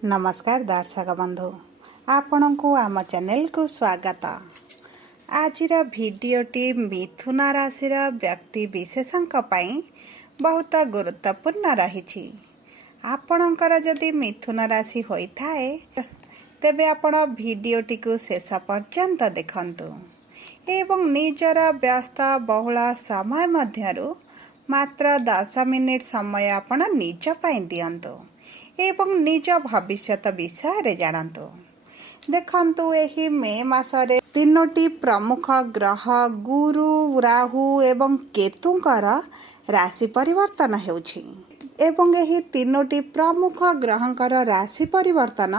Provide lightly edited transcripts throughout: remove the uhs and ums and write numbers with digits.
नमस्कार दर्शक बंधु आपण को आम चैनल को स्वागत। आज भिडियोटी मिथुन राशि व्यक्ति विशेषों बहुत गुरुत्वपूर्ण रही। आपणकर जदि मिथुन राशि होता है तेबे आपण भिडियोटी को शेष पर्यंत देखंतु एवं निजर व्यस्त बहुल समय मध्यरु मात्र 10 मिनिट समय आपण निज पाई दियंतु एवं निज भविष्यत विषय रे जानतु। देखंतु एही मे मासरे तीनोटी प्रमुख ग्रह गुरु राहु एवं केतुंकर राशि परिवर्तन हेउछि एवं एही तीनोटी प्रमुख ग्रहंकर राशि परिवर्तन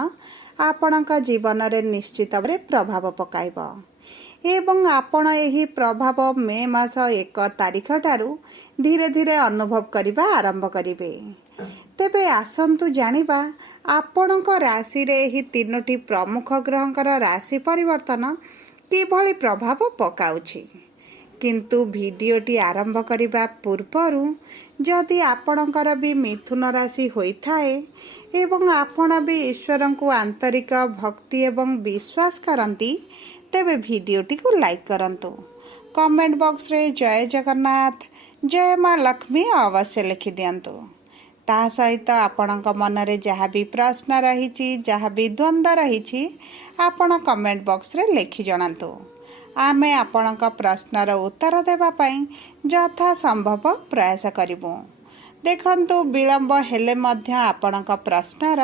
आपणक जीवन रे निश्चित भाବରେ प्रभाव पकाइब एवं आपण एही प्रभाव मे मास 1 तारिख ठारू धीरे धीरे अनुभव करिबा आरंभ करिवे। तेबे आसंतु जानिबा आपणक राशि रे एही तीनोटी प्रमुख ग्रहंकर राशि परिवर्तन किभଳି प्रभाव पकाउछि। किंतु भिडियोटी आरंभ करिबा पूर्वरु जदि आपणकर भी मिथुन राशि होइथाए एवं आपण भी ईश्वर को आंतरिक भक्ति एवं विश्वास करंती तेबे भिडियोटी को लाइक करंतु। कमेंट बॉक्स रे जय जगन्नाथ जय मां लक्ष्मी अवश्य लिखि दियंतु। ता सहित आपणक मन रे जहाँ भी प्रश्न रही जहाँ भी द्वंद्व रही आपण कमेंट बॉक्स रे लिखि जणांतु। आमे आपणक प्रश्नर उत्तर देबा पई यथा संभव प्रयास करिबो। देखंतु विलंब हेले मध्य आपणक प्रश्नर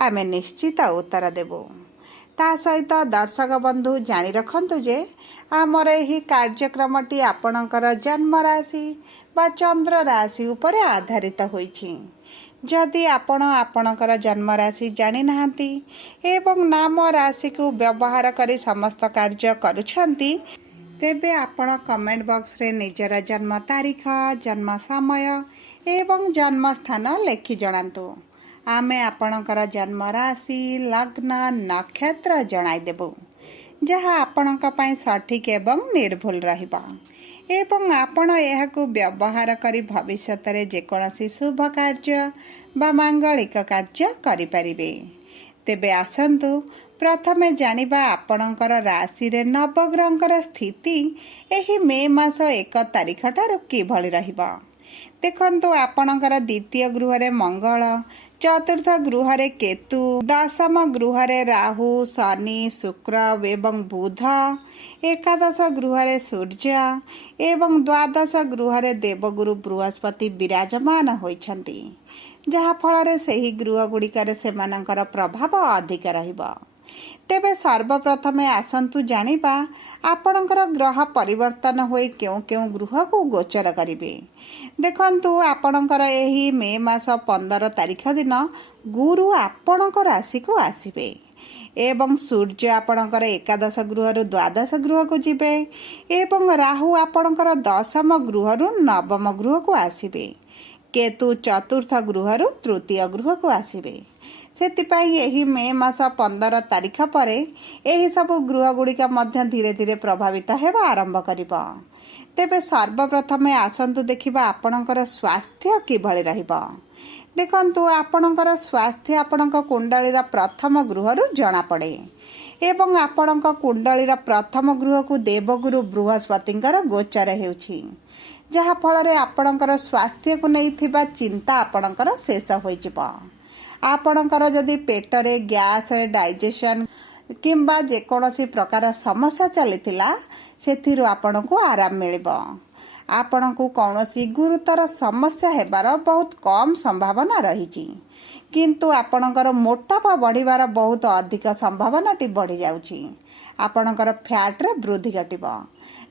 आमे निश्चित उत्तर देबो। ता सहित दर्शक बंधु जानी रखंतु जे आमर एही कार्यक्रमटी आपणकर जन्म राशि बा चंद्र राशि उपरे आधारित होईछि। जदि आपण आपणकर जन्म राशि जानि नाहंती एवं नाम राशि को व्यवहार करी समस्त कार्य करूछंती तेबे आपण कमेंट बॉक्स रे निजर जन्म तारीख जन्म समय एवं जन्म स्थान लिखि जणांतु। आमे आपणकर जन्म राशि लग्न नक्षत्र जणाई देबो जहाँ आपणक पई सठिक एवं निर्भुल रहिबा एवं आपण एहाकु व्यवहार करी भविष्यत रे जेकोसी शुभ कार्य बा मांगलिक कार्य करि परिबे। तेबे आसंतु प्रथमे जानिबा आपणकर राशि रे नवग्रहंकर स्थिति एही मे मास 1 तारिख ठारू किभଳି रहिबा। देखंतु आपणकर द्वितीय गृह रे मंगल चतुर्थ गृह रे केतु दशम गृह रे राहु शनि शुक्र एवं बुध एकादश गृह रे सूर्य एवं द्वादश गृह रे देवगुरु बृहस्पति विराजमान होइछंती जहा फल रे सही गृह गुड़िकर सेमानकर प्रभाव अधिक रहिबा। तेबे सर्वप्रथमे आसंतु जानिबा आपणकर ग्रह परिवर्तन होई केउ केउ गृह को गोचर करिवे। देखंतु आपणकर एही मे मास 15 तारिख दिन गुरु आपणक राशि को आसीबे एवं सूर्य आपणकर एकादश गृह रु द्वादश गृह को जिबे एवं राहु आपणकर दशम गृह रु नवम गृह को आसीबे केतु चतुर्थ गृह रु तृतीय गृह को आसीबे। सेतिपाई एही मे मास 15 तारिख परे एही सब गृह गुड़िक मध्य धीरे धीरे प्रभावित हेबा आरंभ करिबा। तेबे सर्वप्रथमे आसंतु देखिबा आपणकर स्वास्थ्य किभଳି रहिबा। देखंतु आपणकर स्वास्थ्य आपणक कुंडलीर प्रथम गृह रु जणा पड़े एवं आपणक कुंडलीर प्रथम गृह को देवगुरु बृहस्पतिंकर गोचर हेउछि जहा फल रे आपणकर स्वास्थ्य को नै थिबा चिंता आपणकर शेष होई जिवो। आपणकर जदि पेटरे गैस डाइजेशन किंबा जेकोसी प्रकार समस्या चलीथिला सेथिरु आपणको आराम मिलिबो। आपणको कौनसी गुरुतर समस्या हेबार बहुत कम संभावना रही किंतु आपणकर मोटापा बढ़िबार बहुत अधिक संभावनाटी बढ़ी जाउछि। आपणकर फैट रे वृद्धि घटिबो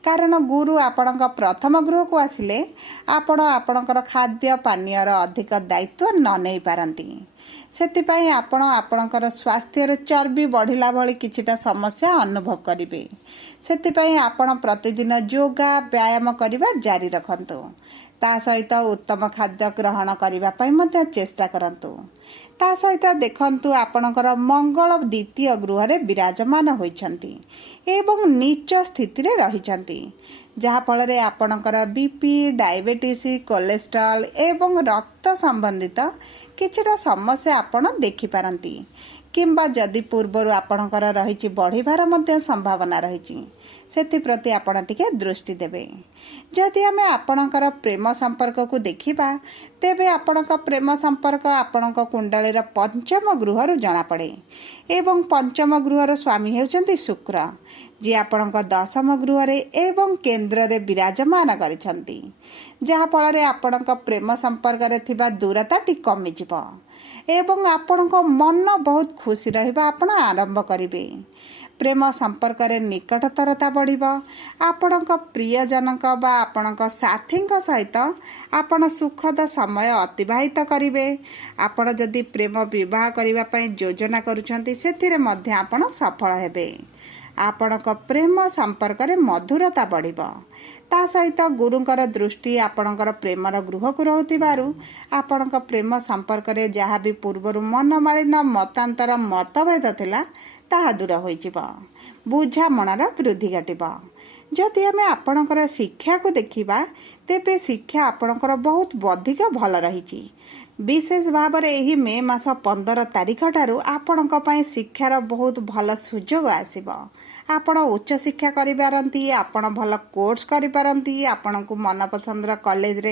कारण गुरु आपणक प्रथम गृह को आसिले आपण आपणकर खाद्य पानीयर अधिक दायित्व न नै पारंती। सेतिपाई आपण आपणकर स्वास्थ्य रे चर्बी बढ़िला भली किछिटा समस्या अनुभव करिवे। सेतिपाई आपण प्रतिदिन योगा व्यायाम करिबा जारी रखंतु। ता सहित उत्तम खाद्य ग्रहण करिबा पई मध्ये चेष्टा करंतु। ता सहित देखंतु आपणकर मंगल द्वितीय गृह रे विराजमान होइछंती एवं नीच स्थिति रे रहिछंती जहा फल रे आपणकर बीपी डायबिटीज कोलेस्ट्रॉल एवं रक्त संबंधित किछिटा समस्या आपण देखिपारती किंबा जदि पूर्वर आपणकर रही बढ़िबार मध्य संभावना रही सेप्रति आपण टिके दृष्टि देबे। जदि आमे आपणकर प्रेम संपर्क को देखिबा तेबे आपणक प्रेम संपर्क आपणक कुंडलीर पंचम गृहरु जना पड़े एवं पंचम गृहर स्वामी हेउचंती शुक्र जी आपणक दशम गृह एवं केंद्र रे विराजमान करिसंती जहा फल आपणक प्रेम संपर्क रे थिबा दूरताटी कमी जिवो एवं आपणक मन बहुत खुशी रहिबा आपण आरंभ करिवे। प्रेम संपर्क रे निकटतरता बढ़िबो। आपणक प्रियजनक बा आपणक साथीଙ୍କ सहित आपण सुखद समय अतिबाहित करिवे। आपण जदि प्रेम विवाह करिबा पई योजना करूछंती सेथिरे मध्य आपण सफल हेबे। आपणक प्रेम संपर्क रे मधुरता बढ़िबो। ता सहित गुरुंकर दृष्टि आपणकर प्रेमर गृह को रहतिबारु आपणक प्रेम संपर्क रे जहा भी पूर्वर मनमालिन मतांतर मतभेद थिला ताहा दूर होइजिब। बुझामणार वृद्धि घटिब। जदि आमे आपणकर शिक्षा को देखिबा तेबे शिक्षा आपणकर बहुत अधिक भल रहिछि। विशेष भाव में यही मे मास 15 तारिख ठारू आपणक पई शिक्षार बहुत भल सुजोग आसीबो। आपण उच्च शिक्षा करिपारंती आपण भल कोर्स करिपारंती आपणकु मनपसंदर कॉलेज रे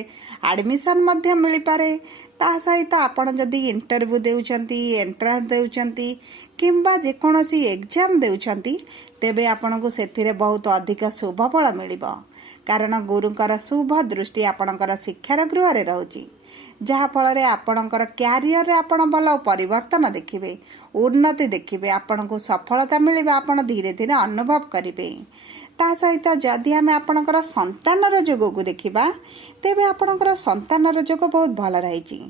एडमिशन मध्य मिली पारे। ता सहित आपण जदि इंटरव्यू देउचंती एंट्रांस देउचंती किंबा जेकोसी एग्जाम देउचंती तेबे आपणकु सेथिरे बहुत अधिक शुभ फल मिलिबो कारण गुरुंकर शुभ दृष्टि आपणकर शिक्षार गृह रे रहउची जहा फल आपणकर क्यारियर रे आपण भल परिवर्तन देखिबे उन्नति देखिबे आपणकु सफलता मिलिबा आपण धीरे धीरे अनुभव करिवे। ता सहित जदि आमे आपणकर संतानर जोग को देखिबा तेबे आपणकर संतानर जोग बहुत भल रहिछि।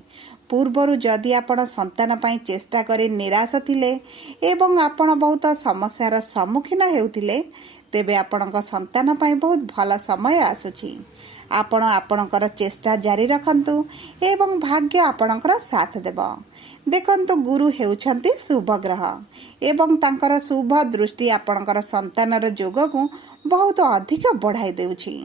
पूर्वर जदि आपण संतान पई चेष्टा करी निराश थिले एवं आपण बहुत समस्यार सम्मुखीन हेउथिले तेबे आपणक संतान पई बहुत भल समय आसुछि। आपण आपणकर चेष्टा जारी रखंतु एवं भाग्य आपणकर साथ देब। देखंतु गुरु हेउछंती शुभ ग्रह एवं तांकर शुभ दृष्टि आपणकर संतानर जोग को बहुत अधिक बढ़ाई देउछि।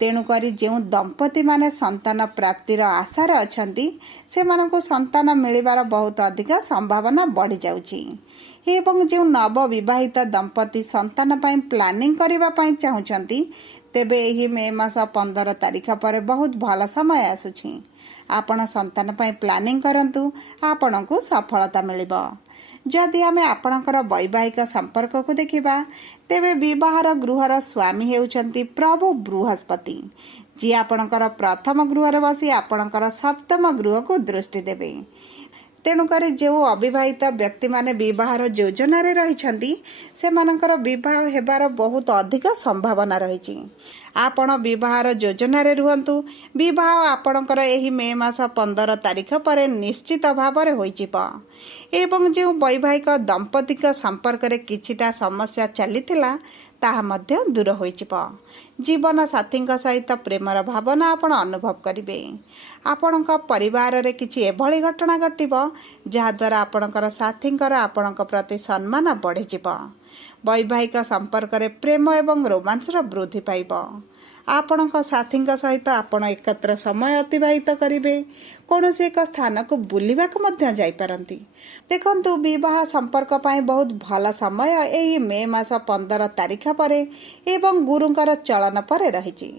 तेणुकरी जो दंपति माने संतान प्राप्तिर आशार अछंती सेमानंको संतान मिलिबार बहुत अधिक संभावना बढ़ी जाउछि एवं जो नव विवाहित दंपति संतान पई प्लानिंग करिबा पई चाहुचंती तेबे एही मे मास 15 तारिख पर बहुत भल समय आसुछि। आपण संतान पई प्लानिंग करंतु आपणको सफलता मिलिबो। जदि आमे आपणकर वैवाहिक संपर्क को देखिबा तेबे विवाहर गृहर स्वामी हेउचंती प्रभु बृहस्पति जी आपणकर प्रथम गृहरे बसी आपणकर सप्तम गृह को दृष्टि देबे। तेणुकर जो अविवाहित व्यक्ति माने विवाहर योजना रे रहिछंती सेमानकर विवाह हेबार बहुत अधिक संभावना रहिछि। आपण विवाहर योजना रे रुहंतु विवाह आपणकर एही मे मास 15 तारिख पर निश्चित भाव में होइजिब एवं जो वैवाहिक दंपतिक संपर्क रे किछिटा समस्या चलीथिला ताहा मध्य दूर होइजिब। जीवन साथी सहित प्रेमर भावना आपण अनुभव करिवे। आपणक परिवार रे किछि एभली घटना घटिबो जहा द्वारा आपणकर साथींकर आपणक प्रति सम्मान बढ़ी जिवो। वैवाहिक संपर्क रे प्रेम एवं रोमांसर वृद्धि पाइबो। आपणक साथींक सहित आपण एकत्र समय अतिबाहित करिवे। कौनसी एक स्थान को बुलिबाक मध्य जाई पारंती। देखंतु विवाह संपर्क पाई बहुत भल समय एही मे मास 15 तारिख पर एवं गुरुंकर चलन पर रहिछि।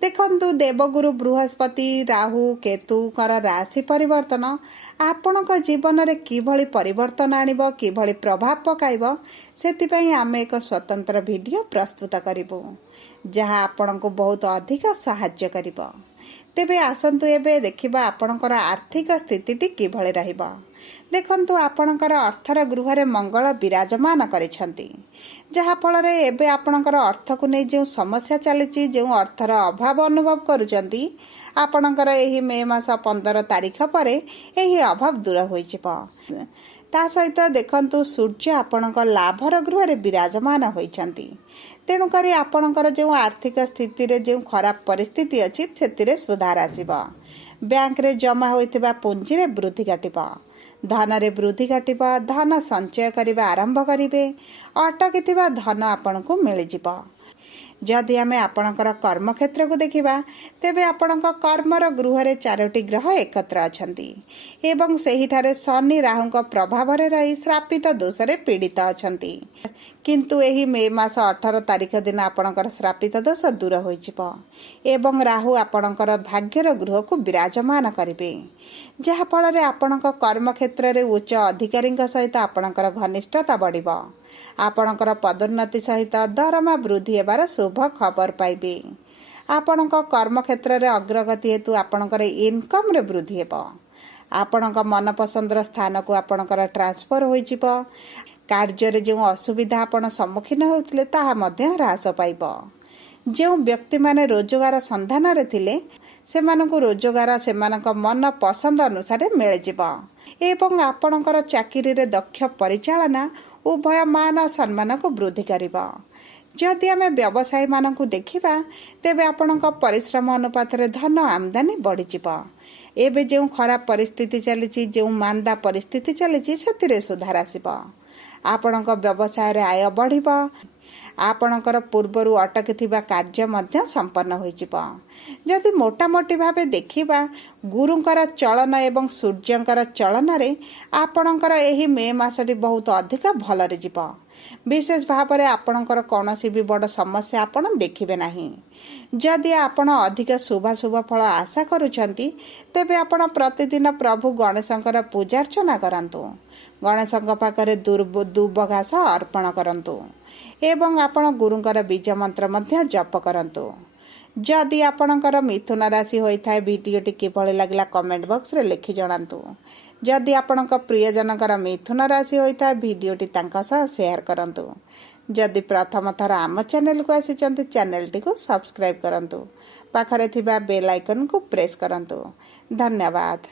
देखंतु देवगुरु बृहस्पति राहु केतु कर राशि परिवर्तन आपणक जीवन रे किभली परिवर्तन आनिबो किभली प्रभाव पकाइबो सेति आमे एक स्वतंत्र वीडियो प्रस्तुत करिबो जहा आपणको बहुत अधिक सहाय्य करिबो। तेबे आसंतु एबे देखिबा आपणकर आर्थिक स्थितिटी किभली रहिबो। देखंतु आपणकर अर्थर गृह रे मंगल विराजमान करिसंती जहा फल रे एबे आपणकर अर्थ को नै जो समस्या चलीची जो अर्थर अभाव अनुभव करूचंती आपणकर एही मे मास 15 तारिख पर एही अभाव दूर होइजिबो। ता सहित देखंतु सूर्य आपणक लाभर गृह रे विराजमान होइचंती तेणुकरी आपणकर जो आर्थिक स्थिति रे जो खराब परिस्थिति अछि सेतिरे सुधार आसीबो। बैंक रे जमा होइतिबा पुंजी रे वृद्धि घटिबो। धन रे वृद्धि घटिबो। धन संचय करिबा आरंभ करिवे। अटकिथिबा धन आपणको मिलि जिवो। जदि आमे आपणकर कर्मक्षेत्र को देखिबा तेबे आपणक कर्मर गृह 4टी ग्रह एकत्र अछंती एवं सेहिठारे शनि राहुଙ୍କ प्रभावरे रही श्रापित दोषरे पीड़ित अछंती। किंतु एही मे मास 18 तारिख दिन आपणकर श्रापित दोष दूर होइजिबो एवं राहु आपणकर भाग्यर गृह को विराजमान करिवे, जहा फल आपणक कर्मक्षेत्र रे उच्च अधिकारी सहित आपणकर घनिष्ठता बढ़िबो। आपणकर पदोन्नति सहित दरमा वृद्धि हेबार शुभ खबर पाइबे। आपणक कर्मक्षेत्र रे अग्रगति हेतु आपणकर इनकम रे वृद्धि हेबो। आपणक मनपसंदर स्थान को आपणकर ट्रांसफर होइजिबो। कार्य रे जो असुविधा आपण सम्मुखीन होउतले ताहा मध्य ह्रास पाइबो। जो व्यक्ति माने रोजगार संधान रे थिले सेमानकु रोजगार सेमानक मन पसंद अनुसार मिलिजिबो एवं आपणकर चाकरी रे दक्ष परिचालना उभय मान सम्मान को वृद्धि करिबो। जदि आमे व्यवसायी मानकु देखिबा तेबे आपणक परिश्रम अनुपात रे धन आमदानी बढ़िजिबो। एबे जो खराब परिस्थिति चलीची जो मांदा परिस्थिति चलीची सेतिरे सुधार आसीबो। आपणक व्यवसाय रे आय बढ़िबो। आपणकर पूर्वरु अटकिथिबा कार्य मध्य संपन्न होइजिबो। जदि मोटामोटी भावे देखिबा गुरुंकर चलन एवं सूर्यंकर चलन रे आपणकर एही मे मासटी बहुत अधिक भलरे जिबो। विशेष भाव में आपणकर कौनसी भी बड़ समस्या आपण देखिबे नाही। जदि आपण अधिक शुभ फल आशा करूछंती तेबे आपण प्रतिदिन प्रभु गणेशंकर पूजार्चना करंतु। गणेशंक पाखरे दुब घास अर्पण करंतु एवं आपण गुरुंकर बीज मंत्र मध्य जप करंतु। जदि आपणकर मिथुन राशि होइथाय भिडियोटी किभଳି लागला कमेंट बॉक्स रे लिखि जणांतु। जदि आपणक प्रियजनकर मिथुन राशि होइथाय भिडियोटी तांका सह शेयर करंतु। जदि प्रथम थर आम चैनल को आसिचंती चैनलटी को सब्सक्राइब करंतु। पाखरे थिबा बेल आइकन को प्रेस करंतु। धन्यवाद।